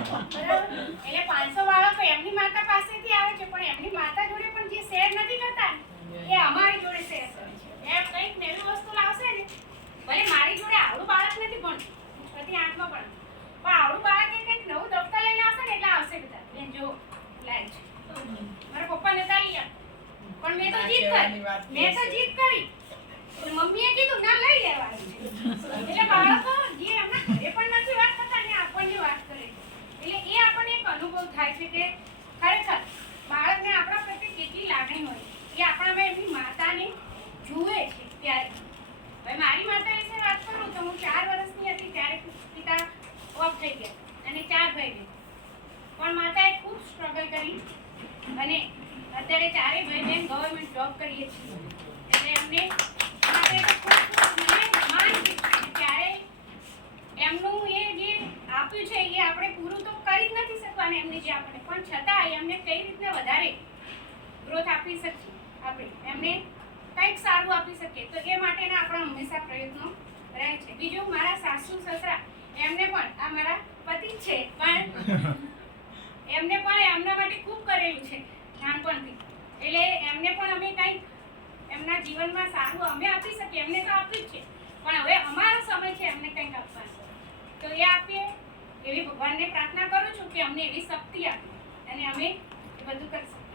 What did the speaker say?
એટલે 500 બાળકો એમની માતા પાસેથી આવે છે, પણ એમની માતા જોડે પણ જે શેર નથી કરતા એ અમારી જોડે શેર કરે છે. એમ કંઈક નવી વસ્તુ લાવશે ને, ભલે મારી જોડે આવડું બાળક નથી ભણતું, પછી 8માં પણ આવડું બાળક કંઈક નવું દફતર લઈને આવશે ને એટલે આવશે બધા, બેન જો લાય છે મારા પપ્પાને તાલી આપ, પણ મેં તો જીત કરી. મમ્મીએ કીધું ના લઈ લેવાનું છે. એટલે બાળકો જે એમના ઘરે પણ નથી વાત કરતા ને આપણને વાત કરે, એટલે એ આપણને એક અનુભવ થાય છે કે ખરેખર બાળકને આપણા પ્રત્યે કેટલી લાગણી હોય, એ આપણામાં એમની માતાને જુએ છે ત્યારે. હવે મારી માતા વિશે વાત કરું તો હું 4 વર્ષની હતી ત્યારે પિતા ઓફ થઈ ગયા અને 4 ભાઈ બહેન, પણ માતાએ ખૂબ સ્ટ્રગલ કરી અને અત્યારે 4 ભાઈ બહેન ગવર્મેન્ટ જોબ કરીએ છીએ. એટલે અમને માટે તો ખૂબ માન છે. ત્યારે એમનું એ જે આપ્યું છે એ આપણે પૂરું તો કરી જ નથી શકવાના એમને જે આપણને, પણ છતાં એમને કઈ રીતના વધારે ગ્રોથ આપી શકીએ, આપણે એમને કંઈક સારું આપી શકીએ, તો એ માટેના આપણા હંમેશા પ્રયત્નો રહે છે. બીજું મારા સાસુ સસરા એમને પણ, આ મારા પતિ છે પણ એમને પણ એમના માટે ખૂબ કરેલું છે નાનપણથી, એટલે એમને પણ અમે કંઈક એમના જીવનમાં સારું અમે આપી શકીએ, એમને તો આપ્યું જ છે, પણ હવે અમારો સમય છે એમને કંઈક આપવાનો, તો એ આપીએ એવી ભગવાનને પ્રાર્થના કરું છું કે અમને એવી શક્તિ આપે અને અમે એ બધું કરી શકીએ.